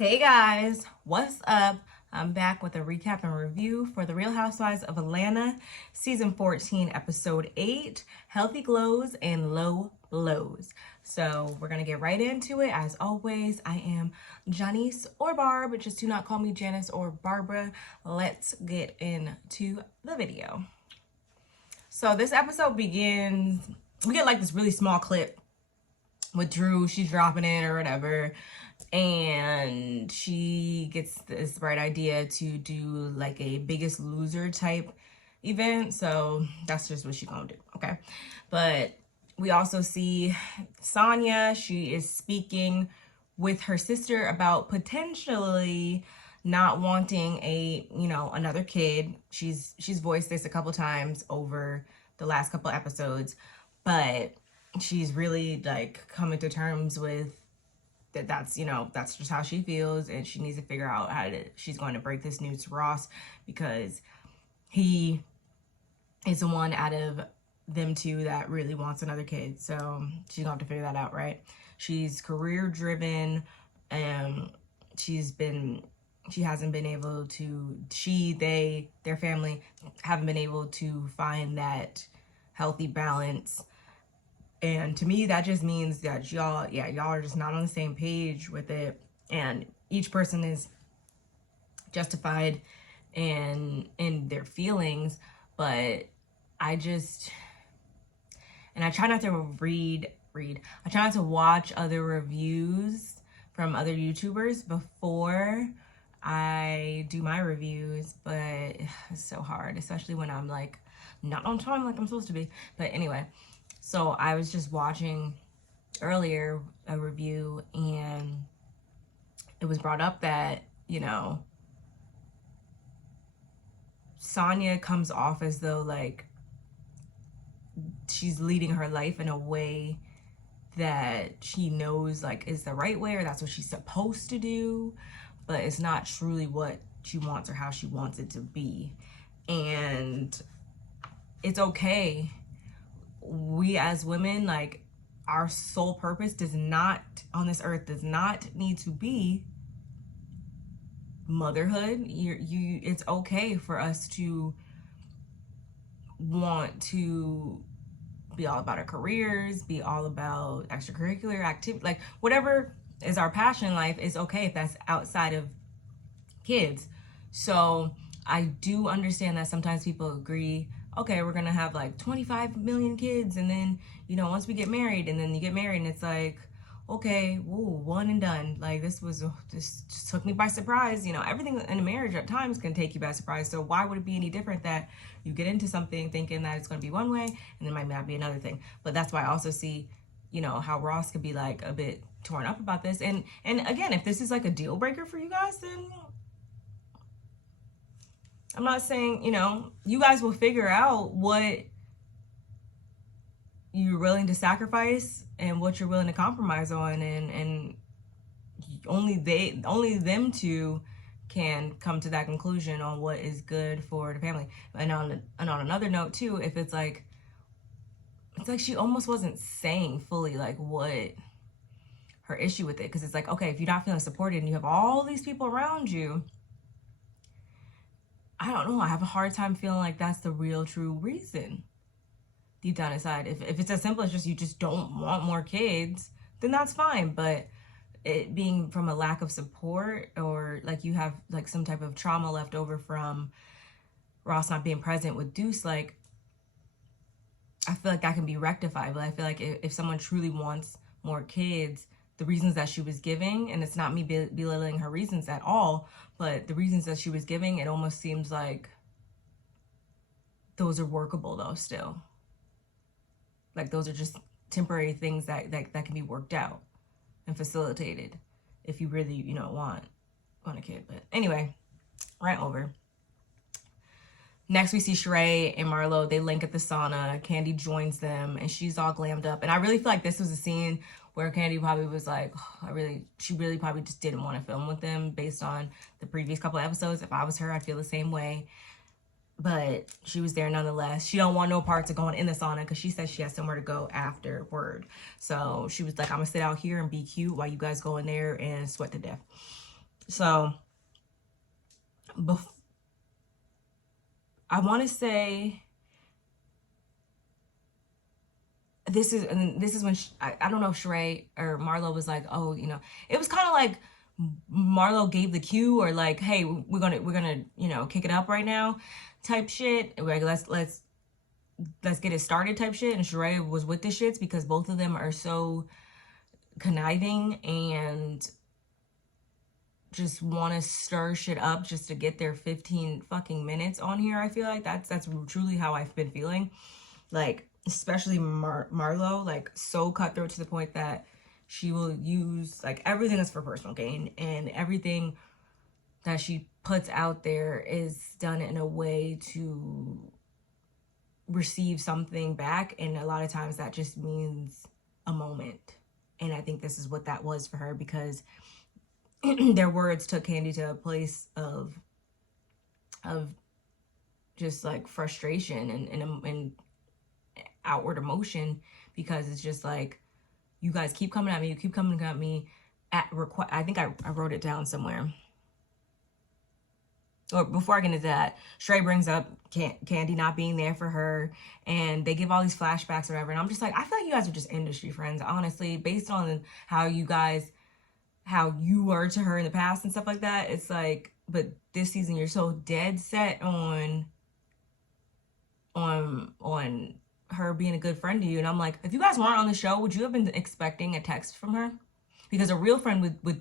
Hey guys, what's up? I'm back with a recap and review for The Real Housewives of Atlanta, Season 14, Episode 8, Healthy Glows and Low Blows. So we're going to get right into it. As always, I am Janice or Barb. Just do not call me Janice or Barbara. Let's get into the video. So this episode begins, we get like this really small clip with Drew. She's dropping it or whatever. And she gets this bright idea to do like a Biggest Loser type event. So that's just what she's gonna do, okay? But we also see Sonia. She is speaking with her sister about potentially not wanting another kid. She's voiced this a couple times over the last couple episodes, but she's really like coming to terms with that's just how she feels, and she needs to figure out she's going to break this news to Ross, because he is the one out of them two that really wants another kid. So she's gonna have to figure that out, right? She's career driven, and their family haven't been able to find that healthy balance. And to me, that just means that y'all are just not on the same page with it. And each person is justified in their feelings. But I try not to I try not to watch other reviews from other YouTubers before I do my reviews. But it's so hard, especially when I'm like not on time like I'm supposed to be. But anyway. So I was just watching earlier a review, and it was brought up that, Sonia comes off as though like she's leading her life in a way that she knows like is the right way, or that's what she's supposed to do, but it's not truly what she wants or how she wants it to be. And it's okay. We as women, like, our sole purpose on this earth does not need to be motherhood. It's okay for us to want to be all about our careers, be all about extracurricular activity, like whatever is our passion in life is okay if that's outside of kids. So I do understand that sometimes people agree, okay, we're gonna have like 25 million kids, and then once we get married, and then you get married and it's like, okay, woo, one and done. Like this just took me by surprise. Everything in a marriage at times can take you by surprise. So why would it be any different that you get into something thinking that it's gonna be one way and it might not be another thing? But that's why I also see how Ross could be like a bit torn up about this. And again, if this is like a deal breaker for you guys, then I'm not saying, you guys will figure out what you're willing to sacrifice and what you're willing to compromise on, and only them two can come to that conclusion on what is good for the family. And on another note too, if it's like she almost wasn't saying fully like what her issue with it, because it's like, okay, if you're not feeling supported and you have all these people around you, I don't know, I have a hard time feeling like that's the real true reason deep down inside. If it's as simple as you just don't want more kids, then that's fine. But it being from a lack of support, or like you have like some type of trauma left over from Ross not being present with Deuce, like I feel like that can be rectified. But I feel like if someone truly wants more kids, the reasons that she was giving, and it's not me belittling her reasons at all, but the reasons that she was giving, it almost seems like those are workable though still. Like those are just temporary things that can be worked out and facilitated if you really, want a kid. But anyway, rant over. Next, we see Sheree and Marlo. They link at the sauna. Kandi joins them, and she's all glammed up. And I really feel like this was a scene where Kandi probably was like, she really probably just didn't want to film with them based on the previous couple of episodes. If I was her, I'd feel the same way. But she was there nonetheless. She don't want no parts of going in the sauna because she says she has somewhere to go afterward. So she was like, I'm going to sit out here and be cute while you guys go in there and sweat to death. So, I want to say this is when I don't know if Sheree or Marlo was like, oh, you know, it was kind of like Marlo gave the cue, or like, hey, we're gonna you know, kick it up right now type shit. Like, let's get it started type shit. And Sheree was with the shits because both of them are so conniving and just want to stir shit up just to get their 15 fucking minutes on here. I feel like that's truly how I've been feeling. Like, especially Marlo, like, so cutthroat to the point that she will use, like, everything is for personal gain, and everything that she puts out there is done in a way to receive something back, and a lot of times that just means a moment. And I think this is what that was for her, because their words took Kandi to a place of just like frustration and outward emotion, because it's just like, you guys keep coming at me, you keep coming at me at request. I think I wrote it down somewhere. Or before I get into that, Sheree brings up Kandi not being there for her, and they give all these flashbacks or whatever, and I'm just like, I feel like you guys are just industry friends, honestly, based on how you were to her in the past and stuff like that. It's like, but this season you're so dead set on her being a good friend to you. And I'm like, if you guys weren't on the show, would you have been expecting a text from her? Because a real friend would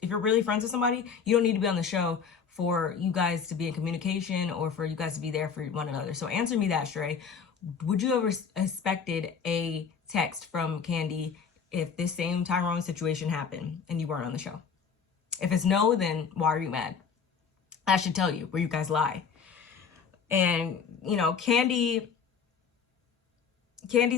if you're really friends with somebody, you don't need to be on the show for you guys to be in communication or for you guys to be there for one another. So answer me that, Sheree. Would you have expected a text from Kandi if this same Tyrone situation happened and you weren't on the show? If it's no, then why are you mad? That should tell you where you guys lie. And, you know, Kandi's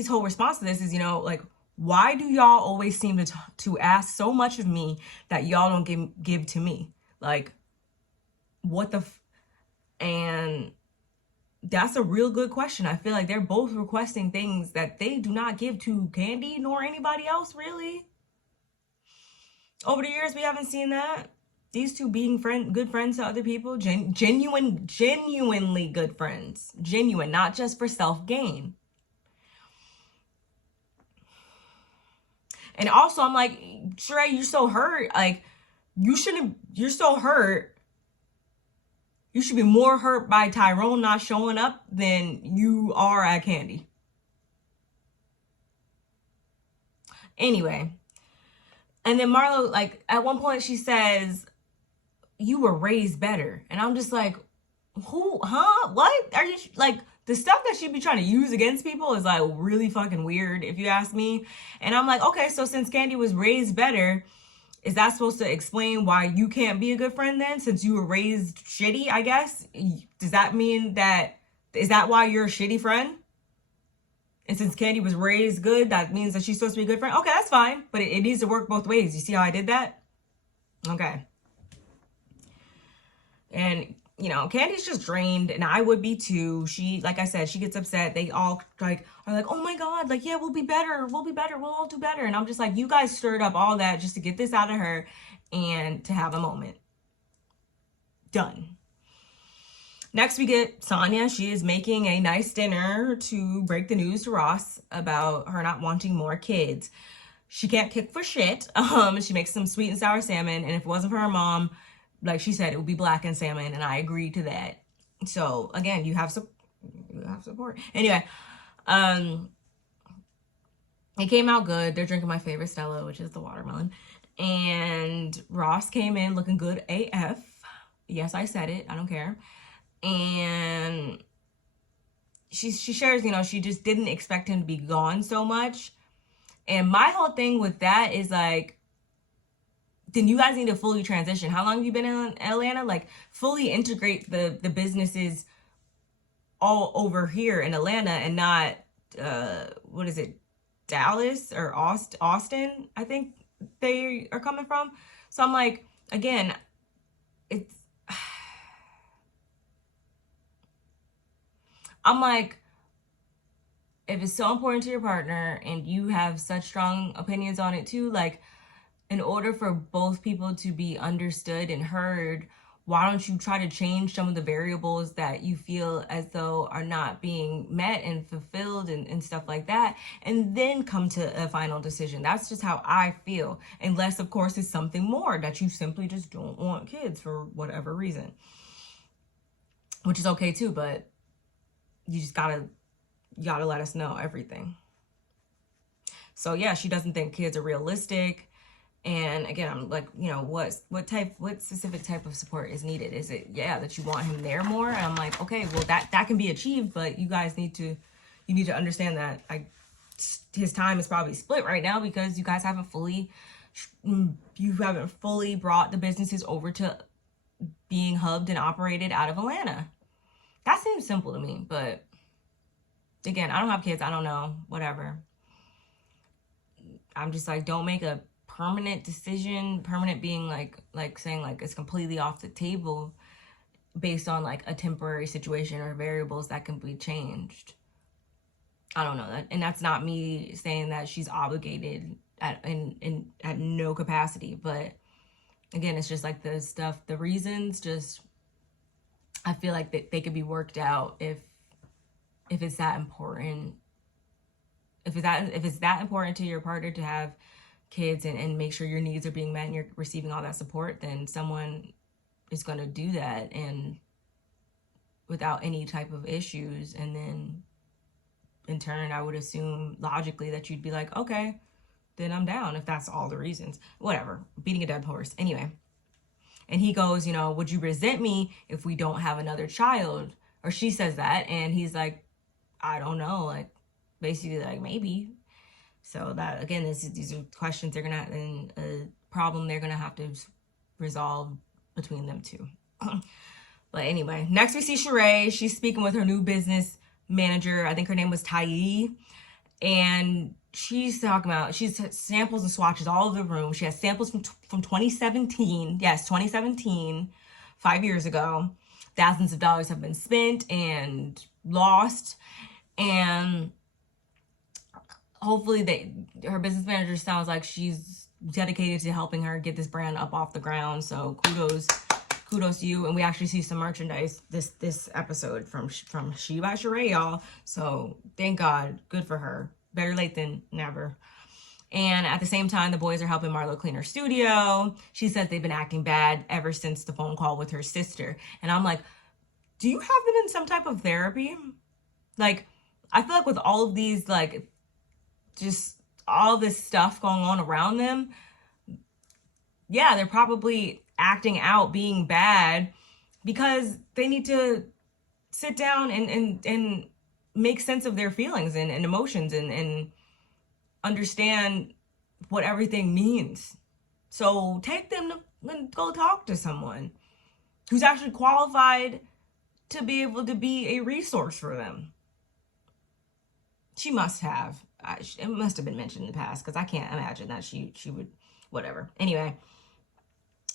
whole response to this is, you know, like, why do y'all always seem to ask so much of me that y'all don't give to me? Like, what the and that's a real good question. I feel like they're both requesting things that they do not give to Kandi nor anybody else, really. Over the years, we haven't seen that. These two being good friends to other people, genuinely good friends. Genuine, not just for self-gain. And also, I'm like, Sheree, you're so hurt. Like, you're so hurt. You should be more hurt by Tyrone not showing up than you are at Kandi. Anyway. And then Marlo, like, at one point she says, you were raised better. And I'm just like, who, huh? What? Are you, like, the stuff that she be trying to use against people is, like, really fucking weird, if you ask me. And I'm like, okay, so since Kandi was raised better, is that supposed to explain why you can't be a good friend then? Since you were raised shitty, I guess? Does that mean that, is that why you're a shitty friend? And since Kandi was raised good, that means that she's supposed to be a good friend? Okay, that's fine. But it needs to work both ways. You see how I did that? Okay. And, you know, Kandi's just drained, and I would be too. She, like I said, she gets upset. They all, like, are like, oh my God, like, yeah, we'll be better. We'll be better. We'll all do better. And I'm just like, you guys stirred up all that just to get this out of her and to have a moment. Done. Next, we get Sonia. She is making a nice dinner to break the news to Ross about her not wanting more kids. She can't cook for shit. She makes some sweet and sour salmon, and if it wasn't for her mom, like she said, it would be blackened salmon, and I agreed to that. So again, you have support. Anyway, it came out good. They're drinking my favorite Stella, which is the watermelon. And Ross came in looking good AF. Yes, I said it. I don't care. And she shares, you know, she just didn't expect him to be gone so much. And my whole thing with that is like, then you guys need to fully transition. How long have you been in Atlanta? Like, fully integrate the businesses all over here in Atlanta and not, what is it, Dallas or Austin, I think they are coming from. So I'm like, again, it's, I'm like, if it's so important to your partner and you have such strong opinions on it too, like, in order for both people to be understood and heard, why don't you try to change some of the variables that you feel as though are not being met and fulfilled and stuff like that, and then come to a final decision. That's just how I feel. Unless, of course, it's something more that you simply just don't want kids for whatever reason. Which is okay too, but you just gotta let us know everything. So yeah, she doesn't think kids are realistic. And again, I'm like, you know, what specific type of support is needed? Is it, yeah, that you want him there more? And I'm like, okay, well that can be achieved, but you guys need to understand that his time is probably split right now because you guys haven't fully brought the businesses over to being hubbed and operated out of Atlanta. That seems simple to me, but again, I don't have kids. I don't know, whatever. I'm just like, don't make a permanent decision, permanent being like saying like it's completely off the table based on like a temporary situation or variables that can be changed. I don't know that, and that's not me saying that she's obligated at no capacity, but again, it's just like the reasons, just I feel like they could be worked out if it's that important. If it's that important to your partner to have kids and make sure your needs are being met and you're receiving all that support, then someone is going to do that and without any type of issues. And then in turn, I would assume logically that you'd be like, okay, then I'm down if that's all the reasons. Whatever, beating a dead horse. Anyway. And he goes, you know, would you resent me if we don't have another child? Or she says that. And he's like, I don't know. Like, basically like, maybe. So that, again, these are questions they're going to, and a problem they're going to have to resolve between them two. But anyway, next we see Sheree. She's speaking with her new business manager. I think her name was Tai. And she's talking about, she's samples and swatches all over the room. She has samples from 2017. Yes, 2017, 5 years ago. Thousands of dollars have been spent and lost. And hopefully her business manager sounds like she's dedicated to helping her get this brand up off the ground. So kudos to you. And we actually see some merchandise this episode from She by Sheree, y'all. So thank God, good for her. Better late than never. And at the same time, the boys are helping Marlo clean her studio. She said they've been acting bad ever since the phone call with her sister. And I'm like, do you have them in some type of therapy? Like, I feel like with all of these, like, just all this stuff going on around them, yeah, they're probably acting out, being bad, because they need to sit down and make sense of their feelings and emotions and understand what everything means. So take them and go talk to someone who's actually qualified to be able to be a resource for them. She must have. It must have been mentioned in the past, because I can't imagine that she would, whatever. Anyway,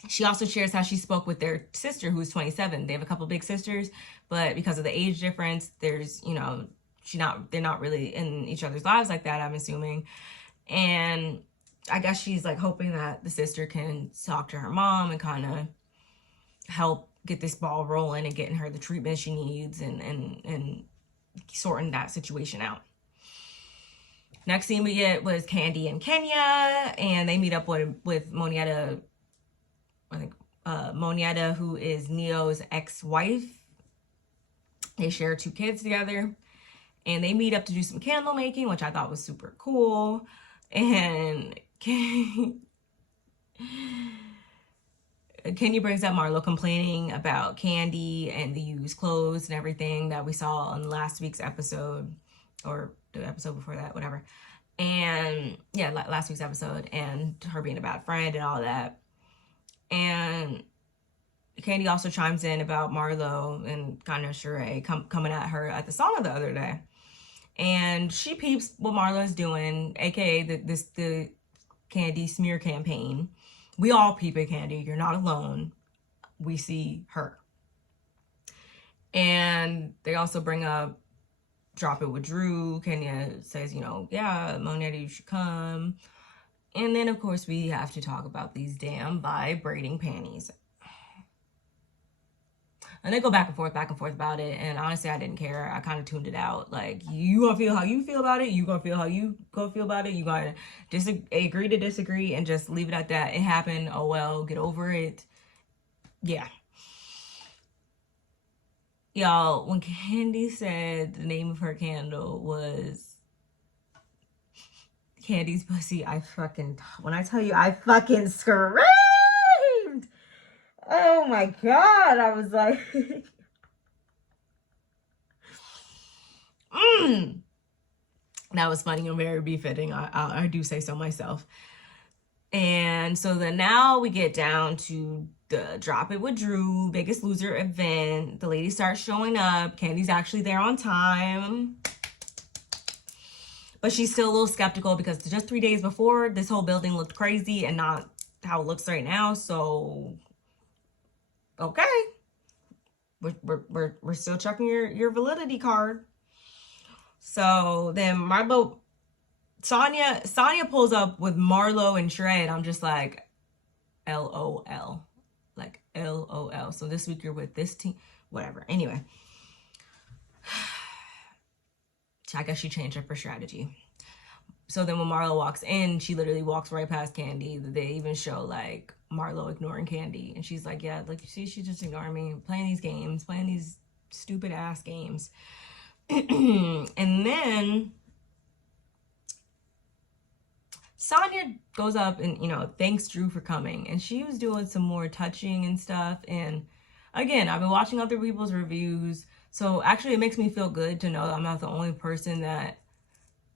she also shares how she spoke with their sister, who's 27. They have a couple big sisters, but because of the age difference, there's, you know, they're not really in each other's lives like that, I'm assuming. And I guess she's like hoping that the sister can talk to her mom and kind of help get this ball rolling and getting her the treatment she needs and sorting that situation out. Next scene we get was Kandi and Kenya, and they meet up with Monietta, I think Monietta, who is Neo's ex-wife. They share 2 kids together, and they meet up to do some candle making, which I thought was super cool. And Kenya brings up Marlo complaining about Kandi and the used clothes and everything that we saw on last week's episode, or the episode before that, whatever. And yeah, last week's episode, and her being a bad friend and all that. And Kandi also chimes in about Marlo and kind of Sheree coming at her at the sauna the other day. And she peeps what Marlo is doing, aka the Kandi smear campaign. We all peep at Kandi. You're not alone. We see her. And they also bring up Drop It with Drew. Kenya says, you know, yeah, Monietta, you should come. And then, of course, we have to talk about these damn vibrating panties. And they go back and forth about it. And honestly, I didn't care. I kind of tuned it out. Like, you gonna feel how you feel about it. You gonna feel how you gonna feel about it. You gotta agree to disagree and just leave it at that. It happened. Oh, well, get over it. Yeah. Y'all, when Kandi said the name of her candle was Kandi's Pussy, when I tell you, I fucking screamed. Oh my God. I was like, That was funny and very befitting. I do say so myself. And so then now we get down to the Drop It with Drew, Biggest Loser event. The ladies start showing up. Kandi's actually there on time. But she's still a little skeptical because just 3 days before, this whole building looked crazy and not how it looks right now. So, okay. We're still checking your validity card. So then Sonia pulls up with Marlo and Sheree, and I'm just like, LOL. Like, LOL. So this week you're with this team. Whatever. Anyway. I guess she changed up her strategy. So then when Marlo walks in, she literally walks right past Kandi. They even show, like, Marlo ignoring Kandi. And she's like, yeah, like, you see, she's just ignoring me. Playing these games. Playing these stupid-ass games. And then Sonia goes up and, thanks Drew for coming. And she was doing some more touching and stuff. And again, I've been watching other people's reviews. So actually it makes me feel good to know that I'm not the only person that,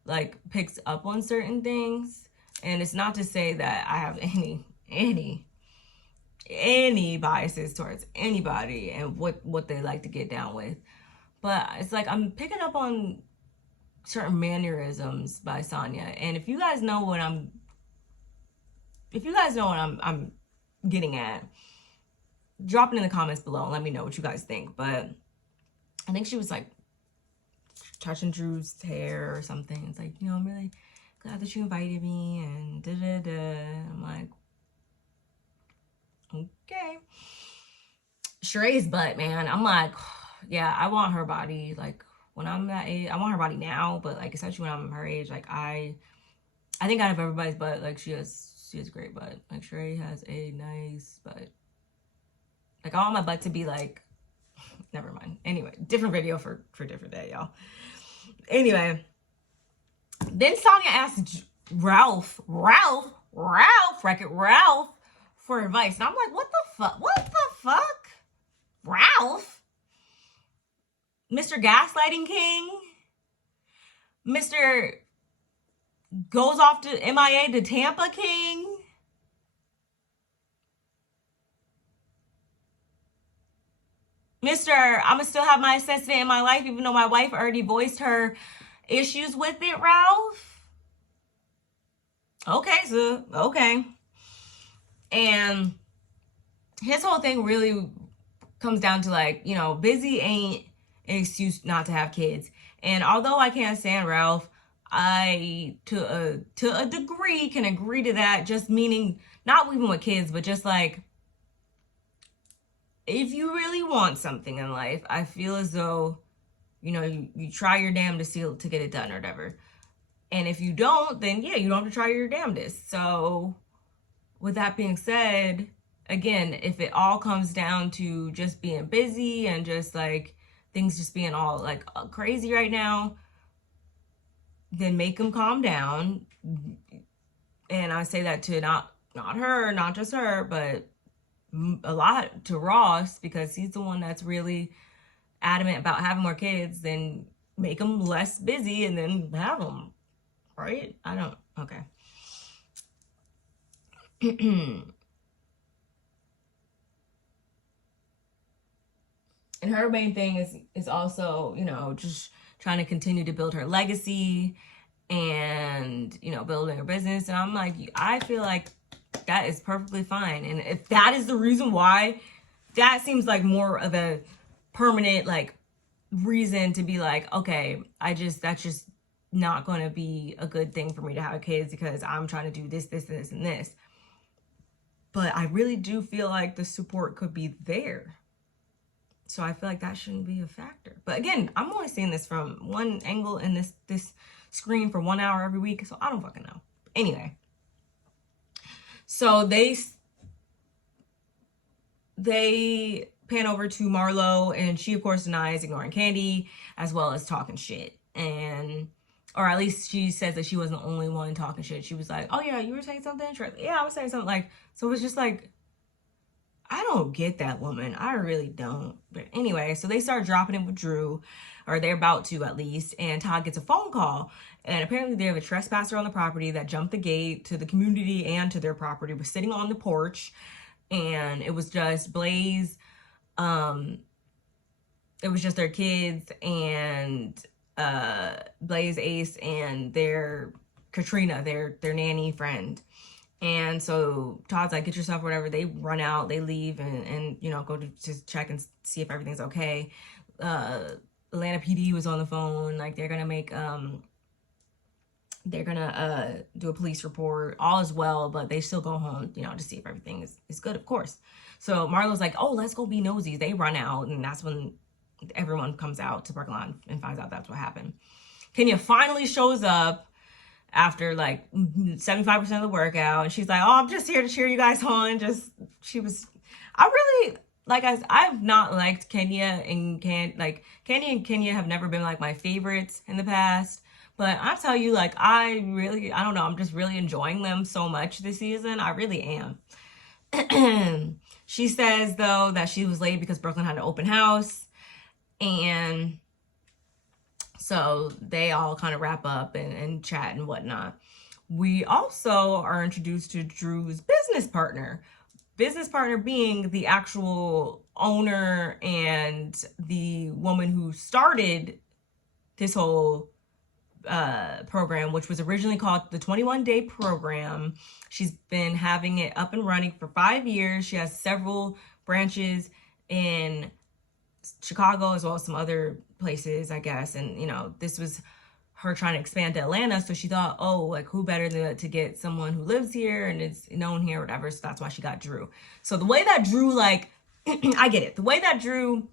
like, picks up on certain things. And it's not to say that I have any biases towards anybody and what they like to get down with. But it's like I'm picking up on certain mannerisms by Sonia. And if you guys know what I'm getting at, drop it in the comments below and let me know what you guys think. But I think she was like touching Drew's hair or something. It's like, I'm really glad that you invited me and I'm like, okay. Sheree's butt, man. I'm like, yeah, I want her body. Like, when I'm that age, I want her body now, but like, especially when I'm her age, like I think out of everybody's butt, like she has a great butt. Like Sheree has a nice butt. Like, I want my butt to be like, never mind. Anyway, different video for different day, y'all. Anyway, then Sonia asked Ralph for advice. And I'm like, what the fuck? Ralph? Mr. Gaslighting King? Mr. Goes off to MIA to Tampa King? Mr. I'ma still have my assistant in my life even though my wife already voiced her issues with it, Ralph? Okay, so, okay. And his whole thing really comes down to, like, busy ain't an excuse not to have kids. And although I can't stand Ralph, I, to a degree, can agree to that. Just meaning, not even with kids, but just like, if you really want something in life, I feel as though, you try your damnedest to get it done or whatever. And if you don't, then yeah, you don't have to try your damnedest. So with that being said, again, if it all comes down to just being busy and just like things just being all like crazy right now, then make them calm down. And I say that to not her, not just her, but a lot to Ross, because he's the one that's really adamant about having more kids. Then make them less busy and then have them, right? Okay. And her main thing is also, just trying to continue to build her legacy and, building her business. And I'm like, I feel like that is perfectly fine. And if that is the reason why, that seems like more of a permanent, like, reason to be like, okay, that's just not going to be a good thing for me to have kids because I'm trying to do this, and this. But I really do feel like the support could be there. So I feel like that shouldn't be a factor. But again, I'm only seeing this from one angle in this screen for 1 hour every week. So I don't fucking know. Anyway. So they pan over to Marlo, and she of course denies ignoring Kandi as well as talking shit. Or at least she says that she wasn't the only one talking shit. She was like, oh yeah, you were saying something? Yeah, I was saying something. Like, so it was just like, I don't get that woman. I really don't. But anyway, so they start dropping it with Drew, or they're about to at least, and Todd gets a phone call. And apparently they have a trespasser on the property that jumped the gate to the community and to their property, was sitting on the porch. And it was just Blaze, it was just their kids and Blaze, Ace, and their Katrina, their nanny friend. And so Todd's like, get yourself, whatever. They run out, they leave, and you know, go to check and see if everything's okay. Atlanta PD was on the phone. Like, they're gonna make do a police report. All is well, but they still go home, you know, to see if everything is good, of course. So Marlo's like, oh, let's go be nosy. They run out, and that's when everyone comes out to parking lot and finds out that's what happened. Kenya finally shows up after like 75% of the workout, and she's like, oh, I'm just here to cheer you guys on. I've not liked Kenya and Kandi and Kenya have never been like my favorites in the past. But I tell you, like, I don't know, I'm just really enjoying them so much this season. I really am. She says, though, that she was late because Brooklyn had an open house. And so they all kind of wrap up and chat and whatnot. We also are introduced to Drew's business partner. Business partner being the actual owner and the woman who started this whole program, which was originally called the 21-Day Program. She's been having it up and running for 5 years. She has several branches in Chicago as well as some other places, I guess. And, you know, this was her trying to expand to Atlanta. So she thought, oh, like, who better to get someone who lives here and is known here, whatever. So that's why she got Drew. So the way that Drew, like, I get it. The way that Drew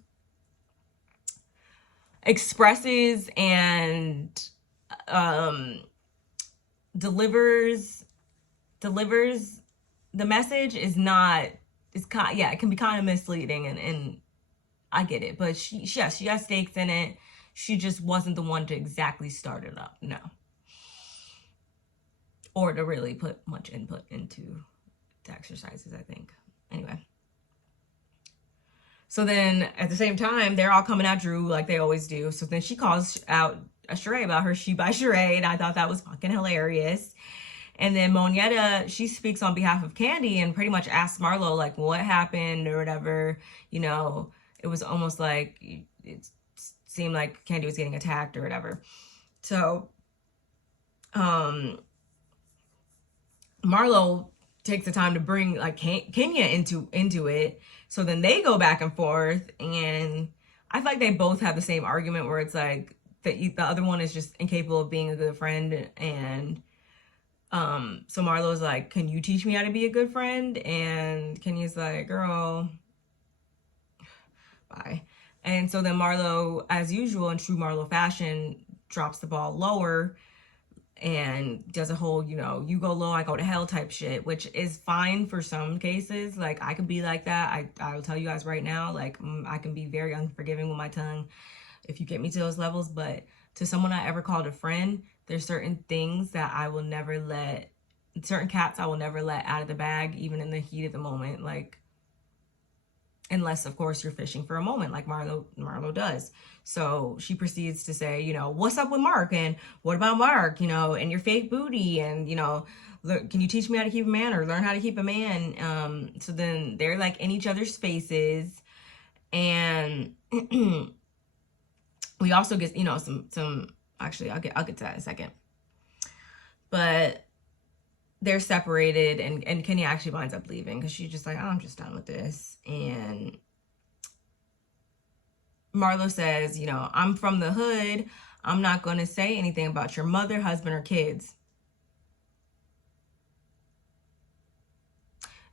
expresses and delivers the message it can be kind of misleading, and I get it, but she has stakes in it. She just wasn't the one to exactly start it up, no, or to really put much input into the exercises, I think. Anyway, so then at the same time, they're all coming at Drew like they always do. So then she calls out a charade about her She by Charade. I thought that was fucking hilarious. And then Monietta, she speaks on behalf of Kandi and pretty much asks Marlo, like, what happened or whatever. You know, it was almost like it seemed like Kandi was getting attacked or whatever. So Marlo takes the time to bring like Kenya into it. So then they go back and forth, and I feel like they both have the same argument where it's like the other one is just incapable of being a good friend. And so Marlo's like, can you teach me how to be a good friend? And Kenya's like, girl, bye. And so then Marlo, as usual in true Marlo fashion, drops the ball lower and does a whole, you know, you go low, I go to hell type shit, which is fine for some cases. Like, I could be like that. I'll tell you guys right now, like, I can be very unforgiving with my tongue if you get me to those levels. But to someone I ever called a friend, there's certain things that I will never let, certain cats I will never let out of the bag, even in the heat of the moment. Like, unless, of course, you're fishing for a moment like Marlo does. So she proceeds to say, you know, what's up with Mark? And what about Mark? You know, and your fake booty? And, you know, look, can you teach me how to keep a man or learn how to keep a man? So then they're like in each other's faces. And we also get, you know, some, actually, I'll get to that in a second. But they're separated, and Kenya actually winds up leaving because she's just like, oh, I'm just done with this. And Marlo says, you know, I'm from the hood. I'm not going to say anything about your mother, husband, or kids.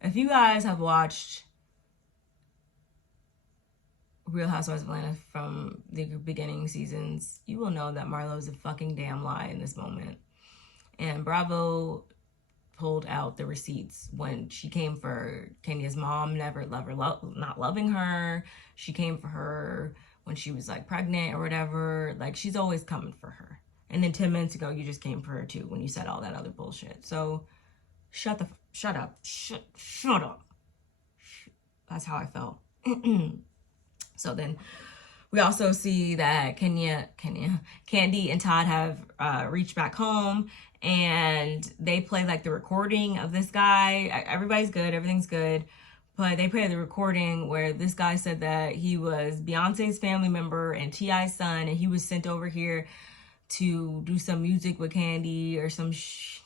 If you guys have watched Real Housewives of Atlanta from the beginning seasons, you will know that Marlo is a fucking damn lie in this moment. And Bravo pulled out the receipts when she came for Kenya's mom, never not loving her. She came for her when she was like pregnant or whatever. Like, she's always coming for her. And then 10 minutes ago, you just came for her too when you said all that other bullshit. So shut up. Shut up. That's how I felt. So then we also see that Kandi and Todd have reached back home, and they play like the recording of this guy. Everybody's good. Everything's good. But they play the recording where this guy said that he was Beyonce's family member and T.I.'s son, and he was sent over here to do some music with Kandi or some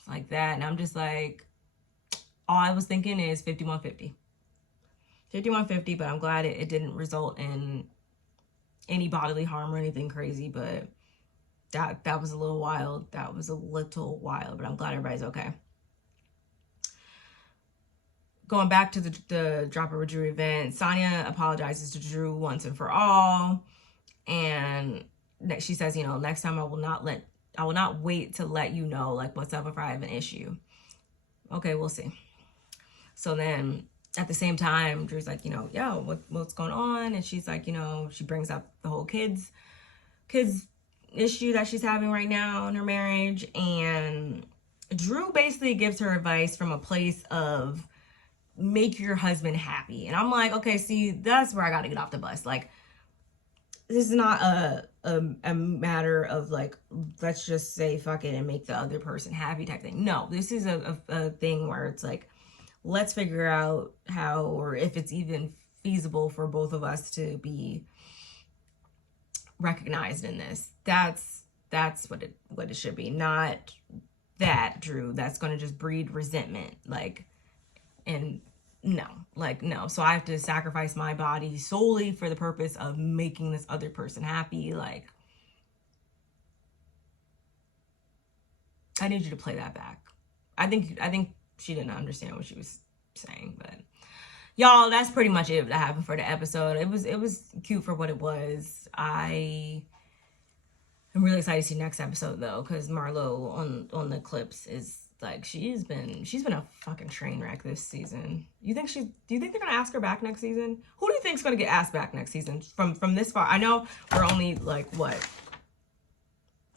like that. And I'm just like, all I was thinking is 5150. 5150, but I'm glad it didn't result in any bodily harm or anything crazy, but that was a little wild. That was a little wild, but I'm glad everybody's okay. Going back to the Drop It with Drew event, Sonia apologizes to Drew once and for all, and she says, you know, next time I will not wait to let you know like what's up if I have an issue. Okay, we'll see. So then at the same time, Drew's like, you know, yo, what's going on? And she's like, you know, she brings up the whole kids issue that she's having right now in her marriage. And Drew basically gives her advice from a place of make your husband happy. And I'm like, okay, see, that's where I got to get off the bus. Like, this is not a matter of like, let's just say fuck it and make the other person happy type thing. No, this is a thing where it's like, let's figure out how, or if it's even feasible for both of us to be recognized in this. That's what it should be. Not that, Drew, that's going to just breed resentment. Like, and no. So I have to sacrifice my body solely for the purpose of making this other person happy. Like, I need you to play that back. I think she didn't understand what she was saying, but y'all, that's pretty much it that happened for the episode. It was cute for what it was. I am really excited to see next episode though, because Marlo on the clips is like, she's been a fucking train wreck this season. Do you think they're gonna ask her back next season? Who do you think's gonna get asked back next season from this far? I know we're only like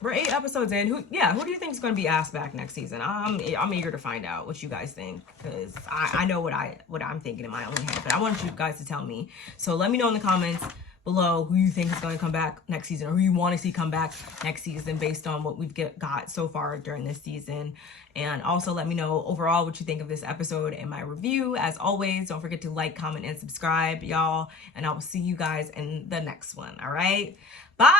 we're 8 episodes in. Who do you think is going to be asked back next season? I'm eager to find out what you guys think, because I know what I'm thinking in my own head, but I want you guys to tell me. So let me know in the comments below who you think is going to come back next season, or who you want to see come back next season based on what we've got so far during this season. And also let me know overall what you think of this episode and my review. As always, don't forget to like, comment, and subscribe, y'all. And I will see you guys in the next one. All right? Bye!